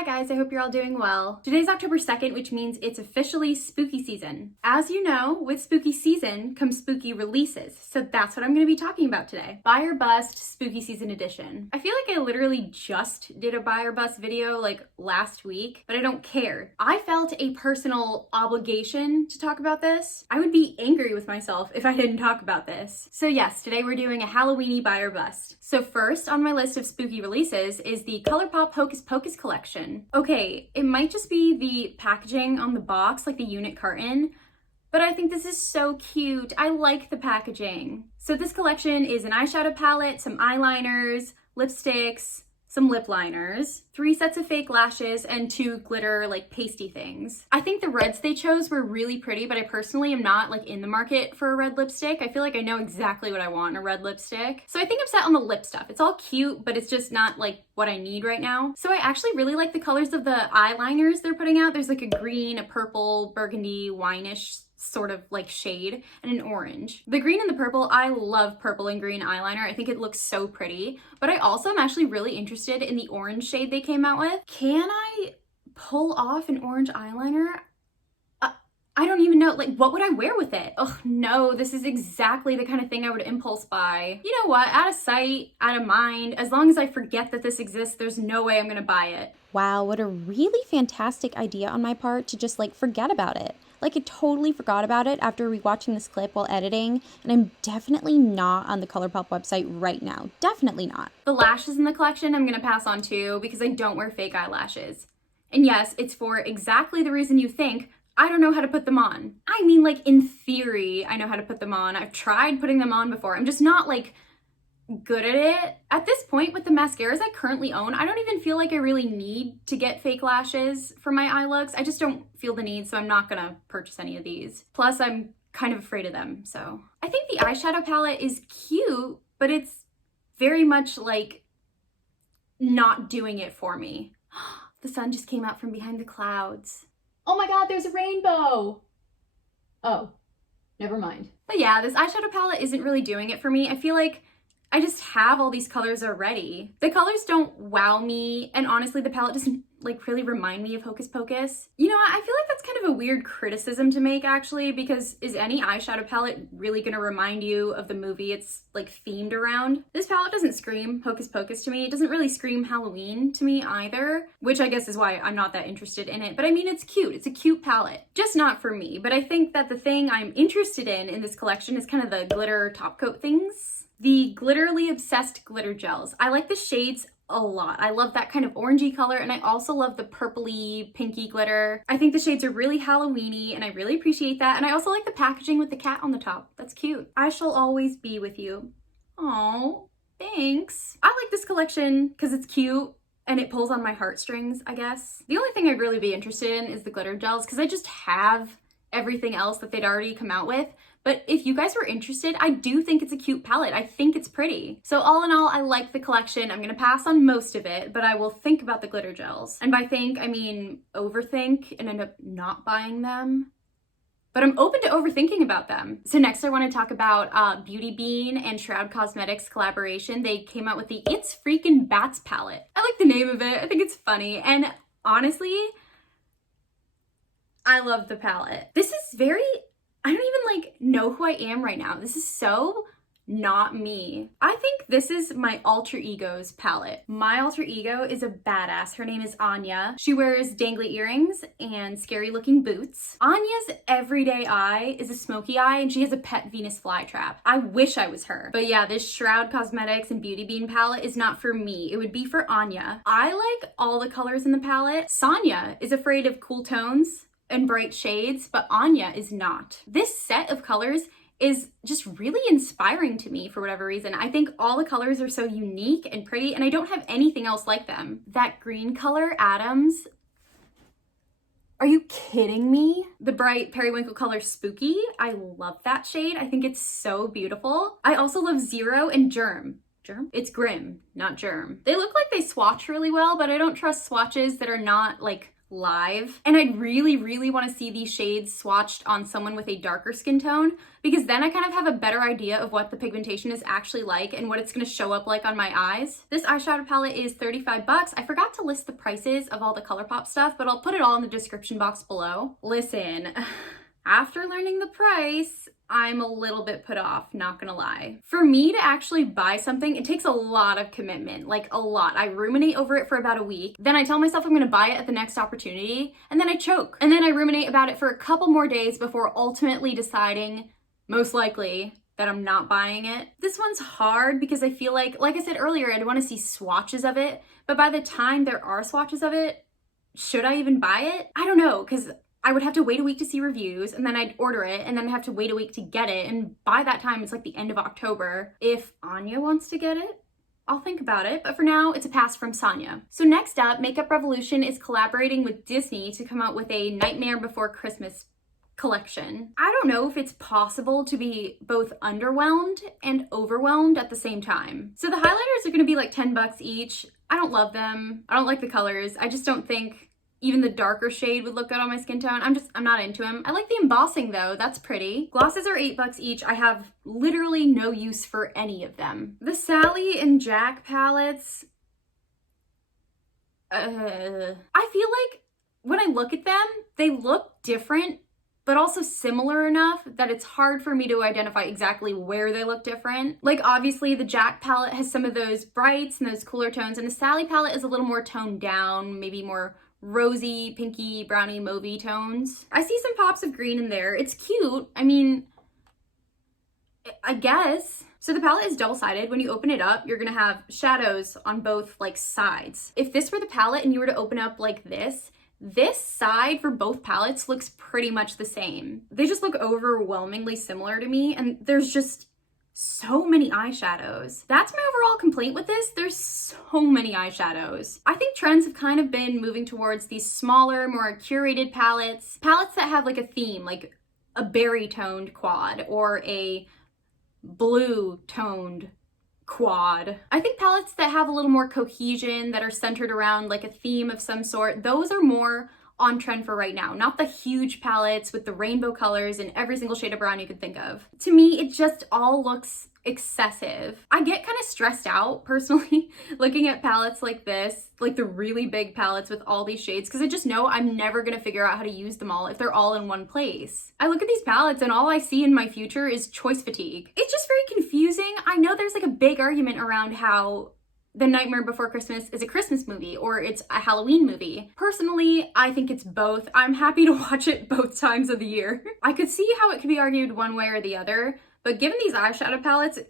Hi guys, I hope you're all doing well. Today's October 2nd, which means it's officially spooky season. As you know, with spooky season comes spooky releases, so that's what I'm going to be talking about today. Buy or Bust Spooky Season Edition. I feel like I literally just did a buy or bust video like last week, but I don't care. I felt a personal obligation to talk about this. I would be angry with myself if I didn't talk about this. So yes, today we're doing a Halloweeny buy or bust. So first on my list of spooky releases is the Colourpop Hocus Pocus collection. Okay, it might just be the packaging on the box, like the unit carton, but I think this is so cute. I like the packaging. So this collection is an eyeshadow palette, some eyeliners, lipsticks, some lip liners, 3 sets of fake lashes, and 2 glitter like pasty things. I think the reds they chose were really pretty, but I personally am not like in the market for a red lipstick. I feel like I know exactly what I want in a red lipstick. So I think I'm set on the lip stuff. It's all cute, but it's just not like what I need right now. So I actually really like the colors of the eyeliners they're putting out. There's like a green, a purple, burgundy, wine-ish sort of like shade, and an orange. The green and the purple, I love purple and green eyeliner. I think it looks so pretty, but I also am actually really interested in the orange shade they came out with. Can I pull off an orange eyeliner? I don't even know, like what would I wear with it? Oh no, this is exactly the kind of thing I would impulse buy. You know what, out of sight, out of mind, as long as I forget that this exists, there's no way I'm gonna buy it. Wow, what a really fantastic idea on my part to just like forget about it. Like I totally forgot about it after rewatching this clip while editing, and I'm definitely not on the Colourpop website right now. Definitely not. The lashes in the collection I'm gonna pass on too because I don't wear fake eyelashes. And yes, it's for exactly the reason you think. I don't know how to put them on. I mean, like in theory, I know how to put them on. I've tried putting them on before. I'm just not like good at it. At this point with the mascaras I currently own, I don't even feel like I really need to get fake lashes for my eye looks. I just don't feel the need, so I'm not gonna purchase any of these. Plus I'm kind of afraid of them, so. I think the eyeshadow palette is cute, but it's very much like not doing it for me. The sun just came out from behind the clouds. Oh my god, there's a rainbow! Oh, never mind. But yeah, this eyeshadow palette isn't really doing it for me. I feel like I just have all these colors already. The colors don't wow me, and honestly, the palette doesn't like really remind me of Hocus Pocus. You know, I feel like that's kind of a weird criticism to make actually, because is any eyeshadow palette really gonna remind you of the movie it's like themed around? This palette doesn't scream Hocus Pocus to me. It doesn't really scream Halloween to me either, which I guess is why I'm not that interested in it. But I mean, it's cute. It's a cute palette. Just not for me. But I think that the thing I'm interested in this collection is kind of the glitter top coat things. The Glitterly Obsessed glitter gels. I like the shades a lot. I love that kind of orangey color, and I also love the purpley pinky glitter. I think the shades are really Halloweeny, and I really appreciate that. And I also like the packaging with the cat on the top. That's cute. I shall always be with you. Oh, thanks. I like this collection because it's cute and it pulls on my heartstrings, I guess. The only thing I'd really be interested in is the glitter gels because I just have everything else that they'd already come out with. But if you guys were interested, I do think it's a cute palette. I think it's pretty. So all in all, I like the collection. I'm gonna pass on most of it, but I will think about the glitter gels. And by think, I mean overthink and end up not buying them. But I'm open to overthinking about them. So next I wanna talk about Beautybean and Shroud Cosmetics collaboration. They came out with the It's Freakin Bats palette. I like the name of it. I think it's funny. And honestly, I love the palette. This is very, I don't even like know who I am right now. This is so not me. I think this is my alter ego's palette. My alter ego is a badass. Her name is Anya. She wears dangly earrings and scary looking boots. Anya's everyday eye is a smoky eye, and she has a pet Venus flytrap. I wish I was her. But yeah, this Shroud Cosmetics and Beautybean palette is not for me. It would be for Anya. I like all the colors in the palette. Sonya is afraid of cool tones and bright shades, but Anya is not. This set of colors is just really inspiring to me for whatever reason. I think all the colors are so unique and pretty, and I don't have anything else like them. That green color, Adams, are you kidding me? The bright periwinkle color Spooky, I love that shade. I think it's so beautiful. I also love Zero and Germ. Germ? It's Grim, not Germ. They look like they swatch really well, but I don't trust swatches that are not like live. And I'd really, really want to see these shades swatched on someone with a darker skin tone, because then I kind of have a better idea of what the pigmentation is actually like and what it's going to show up like on my eyes. This eyeshadow palette is 35 bucks. I forgot to list the prices of all the Colourpop stuff, but I'll put it all in the description box below. Listen, after learning the price, I'm a little bit put off, not gonna lie. For me to actually buy something, it takes a lot of commitment, like a lot. I ruminate over it for about a week, then I tell myself I'm gonna buy it at the next opportunity, and then I choke. And then I ruminate about it for a couple more days before ultimately deciding, most likely, that I'm not buying it. This one's hard because I feel like I said earlier, I'd wanna see swatches of it, but by the time there are swatches of it, should I even buy it? I don't know, because I would have to wait a week to see reviews, and then I'd order it, and then I'd have to wait a week to get it, and by that time, it's like the end of October. If Anya wants to get it, I'll think about it, but for now, it's a pass from Sonya. So next up, Makeup Revolution is collaborating with Disney to come out with a Nightmare Before Christmas collection. I don't know if it's possible to be both underwhelmed and overwhelmed at the same time. So the highlighters are gonna be like 10 bucks each. I don't love them. I don't like the colors. I just don't think even the darker shade would look good on my skin tone. I'm not into them. I like the embossing though, that's pretty. Glosses are 8 bucks each. I have literally no use for any of them. The Sally and Jack palettes, I feel like when I look at them, they look different, but also similar enough that it's hard for me to identify exactly where they look different. Like obviously the Jack palette has some of those brights and those cooler tones, and the Sally palette is a little more toned down, maybe more rosy, pinky, browny, mauvey tones. I see some pops of green in there. It's cute. I mean, I guess. So the palette is double-sided. When you open it up, you're gonna have shadows on both like sides. If this were the palette and you were to open up like this side for both palettes looks pretty much the same. They just look overwhelmingly similar to me, and there's just so many eyeshadows. That's my overall complaint with this. There's so many eyeshadows. I think trends have kind of been moving towards these smaller, more curated palettes. Palettes that have like a theme, like a berry toned quad or a blue toned quad. I think palettes that have a little more cohesion, that are centered around like a theme of some sort, those are more on trend for right now, not the huge palettes with the rainbow colors and every single shade of brown you could think of. To me, it just all looks excessive. I get kind of stressed out personally looking at palettes like this, like the really big palettes with all these shades, because I just know I'm never gonna figure out how to use them all if they're all in one place. I look at these palettes and all I see in my future is choice fatigue. It's just very confusing. I know there's like a big argument around how The Nightmare Before Christmas is a Christmas movie or it's a Halloween movie. Personally, I think it's both. I'm happy to watch it both times of the year. I could see how it could be argued one way or the other, but given these eyeshadow palettes,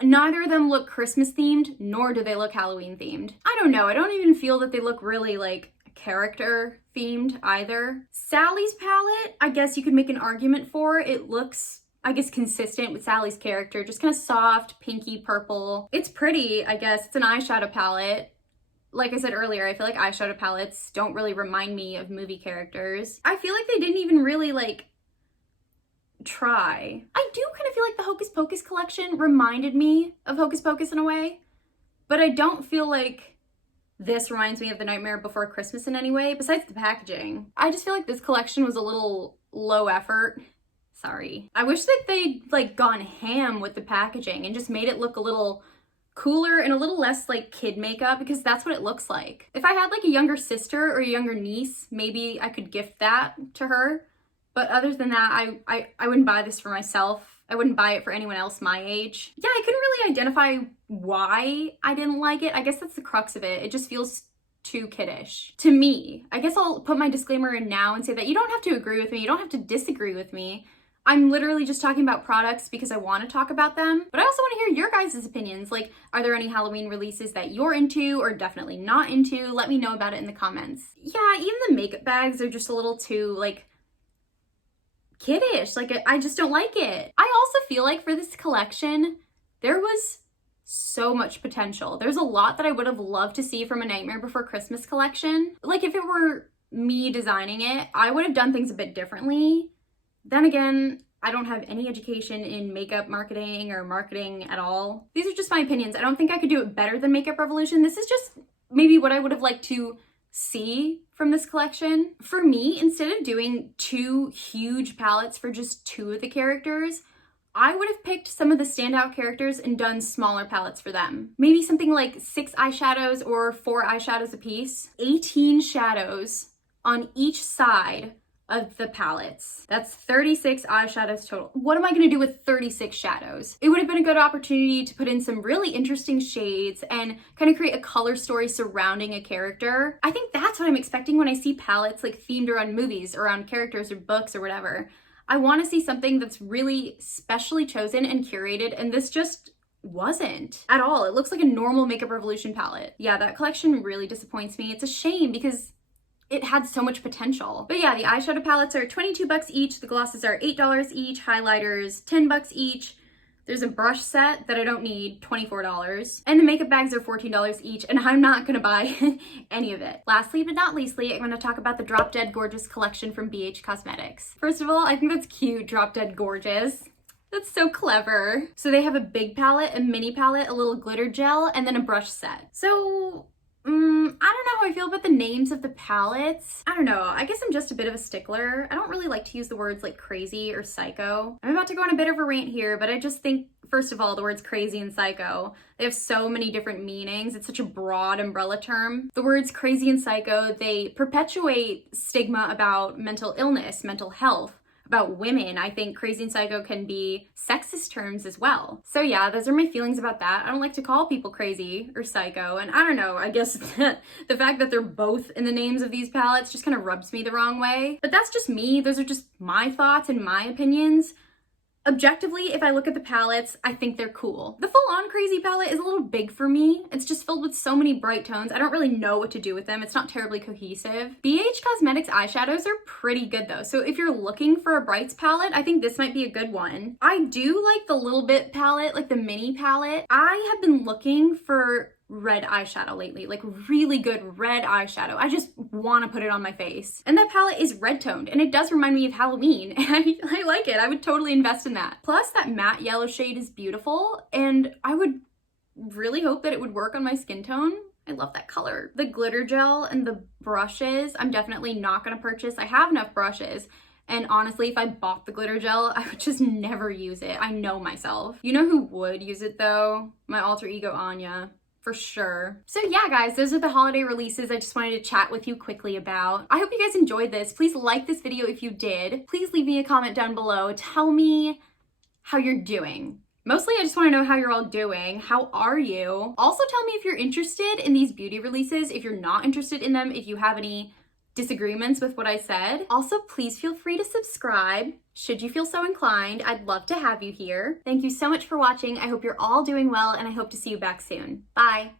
neither of them look Christmas themed, nor do they look Halloween themed. I don't know, I don't even feel that they look really like character themed either. Sally's palette, I guess you could make an argument for. It looks, I guess, consistent with Sally's character, just kind of soft, pinky purple. It's pretty, I guess. It's an eyeshadow palette. Like I said earlier, I feel like eyeshadow palettes don't really remind me of movie characters. I feel like they didn't even really like try. I do kind of feel like the Hocus Pocus collection reminded me of Hocus Pocus in a way, but I don't feel like this reminds me of The Nightmare Before Christmas in any way, besides the packaging. I just feel like this collection was a little low effort. Sorry. I wish that they'd like gone ham with the packaging and just made it look a little cooler and a little less like kid makeup, because that's what it looks like. If I had like a younger sister or a younger niece, maybe I could gift that to her. But other than that, I wouldn't buy this for myself. I wouldn't buy it for anyone else my age. Yeah, I couldn't really identify why I didn't like it. I guess that's the crux of it. It just feels too kiddish to me. I guess I'll put my disclaimer in now and say that you don't have to agree with me. You don't have to disagree with me. I'm literally just talking about products because I want to talk about them, but I also want to hear your guys' opinions. Like, are there any Halloween releases that you're into or definitely not into? Let me know about it in the comments. Yeah, even the makeup bags are just a little too, like, kiddish. Like, I just don't like it. I also feel like for this collection, there was so much potential. There's a lot that I would have loved to see from a Nightmare Before Christmas collection. Like, if it were me designing it, I would have done things a bit differently. Then again, I don't have any education in makeup marketing or marketing at all. These are just my opinions. I don't think I could do it better than Makeup Revolution. This is just maybe what I would have liked to see from this collection. For me, instead of doing 2 huge palettes for just 2 of the characters, I would have picked some of the standout characters and done smaller palettes for them. Maybe something like 6 eyeshadows or 4 eyeshadows a piece. 18 shadows on each side of the palettes. That's 36 eyeshadows total. What am I gonna do with 36 shadows? It would have been a good opportunity to put in some really interesting shades and kind of create a color story surrounding a character. I think that's what I'm expecting when I see palettes like themed around movies, around characters or books or whatever. I want to see something that's really specially chosen and curated, and this just wasn't at all. It looks like a normal Makeup Revolution palette. Yeah, that collection really disappoints me. It's a shame because it had so much potential. But yeah, the eyeshadow palettes are 22 bucks each. The glosses are $8 each. Highlighters, 10 bucks each. There's a brush set that I don't need, $24. And the makeup bags are $14 each, and I'm not gonna buy any of it. Lastly, but not leastly, I'm gonna talk about the Drop Dead Gorgeous collection from BH Cosmetics. First of all, I think that's cute, Drop Dead Gorgeous. That's so clever. So they have a big palette, a mini palette, a little glitter gel, and then a brush set. So, I don't know how I feel about the names of the palettes. I don't know, I guess I'm just a bit of a stickler. I don't really like to use the words like crazy or psycho. I'm about to go on a bit of a rant here, but I just think, first of all, the words crazy and psycho, they have so many different meanings. It's such a broad umbrella term. The words crazy and psycho, they perpetuate stigma about mental illness, mental health, about women. I think crazy and psycho can be sexist terms as well. So yeah, those are my feelings about that. I don't like to call people crazy or psycho, and I don't know, I guess the fact that they're both in the names of these palettes just kind of rubs me the wrong way. But that's just me. Those are just my thoughts and my opinions. Objectively, if I look at the palettes, I think they're cool. The full-on crazy palette is a little big for me. It's just filled with so many bright tones. I don't really know what to do with them. It's not terribly cohesive. BH Cosmetics eyeshadows are pretty good though. So if you're looking for a brights palette, I think this might be a good one. I do like the Little Bit palette, like the mini palette. I have been looking for red eyeshadow lately, like really good red eyeshadow. I just want to put it on my face. And that palette is red toned, and it does remind me of Halloween, and I like it. I would totally invest in that. Plus that matte yellow shade is beautiful, and I would really hope that it would work on my skin tone. I love that color. The glitter gel and the brushes, I'm definitely not going to purchase. I have enough brushes. And honestly, if I bought the glitter gel, I would just never use it. I know myself. You know who would use it though? My alter ego, Anya. For sure. So yeah, guys, those are the holiday releases I just wanted to chat with you quickly about. I hope you guys enjoyed this. Please like this video if you did. Please leave me a comment down below. Tell me how you're doing. Mostly, I just want to know how you're all doing. How are you? Also, tell me if you're interested in these beauty releases, if you're not interested in them, if you have any disagreements with what I said. Also, please feel free to subscribe should you feel so inclined. I'd love to have you here. Thank you so much for watching. I hope you're all doing well, and I hope to see you back soon. Bye.